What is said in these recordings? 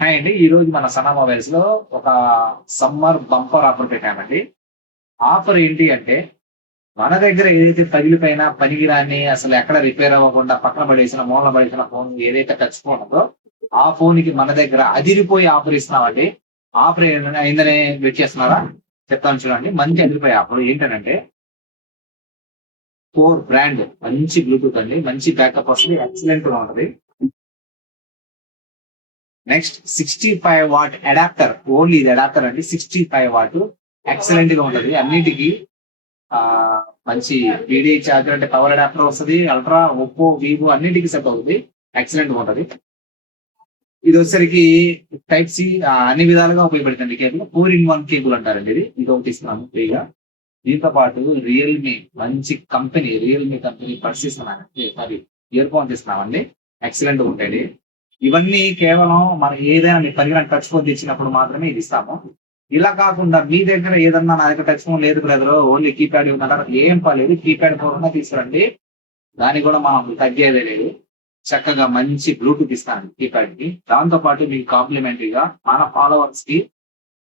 Hi అండి. ఈ రోజు మన సనా మొబైల్స్ లో ఒక సమ్మర్ బంపర్ ఆఫర్ పెట్టామండి. ఆఫర్ ఏంటి అంటే మన దగ్గర ఏదైతే పగిలిపోయినా పనికిరాని అసలు ఎక్కడ రిపేర్ అవ్వకుండా పక్కన పడేసిన మూలన పడేసిన ఫోన్ ఏదైతే టచ్ ఫోన్ ఉందో ఆ ఫోన్ కి మన దగ్గర అదిరిపోయి ఆఫర్ ఇస్తున్నామండి. ఆఫర్ అయిందని వెయిట్ చేస్తున్నారా? చెప్తాను చూడండి. మంచి అదిరిపోయే ఆఫర్ ఏంటంటే ఫోర్ బ్రాండ్ మంచి బ్లూటూత్ అండి. మంచి బ్యాకప్ వస్తుంది. ఎక్సలెంట్ గా ఉంటది. Next 65 what adapter. ఓన్లీ ఇది అడాప్టర్ అండి. 65 వాట్ ఎక్సలెంట్ గా ఉంటది. అన్నిటికీ ఆ మంచి పీడీ చార్జర్ అంటే పవర్ అడాప్టర్ వస్తుంది. అల్ట్రా, ఒప్పో, వివో అన్నిటికీ సెట్ అవుతుంది. ఎక్సలెంట్ గా ఉంటది. ఇది వచ్చేసరికి టైప్ సి అన్ని విధాలుగా ఉపయోగపడుతుంది కేబుల్. 4-in-1 కేబుల్ అంటారండి. ఇది ఒకటి ఇస్తున్నాము ఫ్రీగా. దీంతో పాటు మంచి కంపెనీ రియల్మీ కంపెనీ బడ్స్ ఇస్తున్నామండి. సారీ, ఇయర్ ఫోన్స్ ఇస్తున్నామండి. ఎక్సలెంట్ గా ఉంటాయి. ఇవన్నీ కేవలం మన ఏదైనా మీ పరిగణ టచ్ ఫోన్ తెచ్చినప్పుడు మాత్రమే ఇది ఇస్తాము. ఇలా కాకుండా మీ దగ్గర ఏదన్నా నా దగ్గర టచ్ ఫోన్ లేదు బ్రదర్, ఓన్లీ కీప్యాడ్ ఉందంటారు, ఏం పర్లేదు. కీప్యాడ్ ఫోన్ తీసుకురండి. దానికి కూడా మనం తగ్గేదే లేదు. చక్కగా మంచి బ్లూటూత్ ఇస్తాను కీప్యాడ్ కి. దాంతో పాటు మీకు కాంప్లిమెంటరీగా మన ఫాలోవర్స్ కి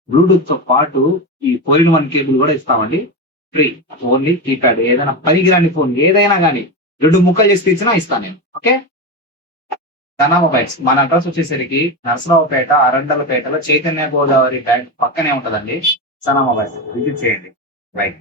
బ్లూటూత్ తో పాటు ఈ 4-in-1 కేబుల్ కూడా ఇస్తామండి. ఫ్రీ. ఓన్లీ కీప్యాడ్ ఏదైనా పనికిరాని ఫోన్ ఏదైనా కానీ 2 ముక్కలు చేసి తెచ్చినా ఇస్తాను నేను. ఓకే. సనా మొబైల్స్ మన అడ్రస్ వచ్చేసరికి నరసరావుపేట, అరండలపేటలో చైతన్య గోదావరి బ్యాంక్ పక్కనే ఉంటదండి. సనా మొబైల్స్ విజిట్ చేయండి. రైట్.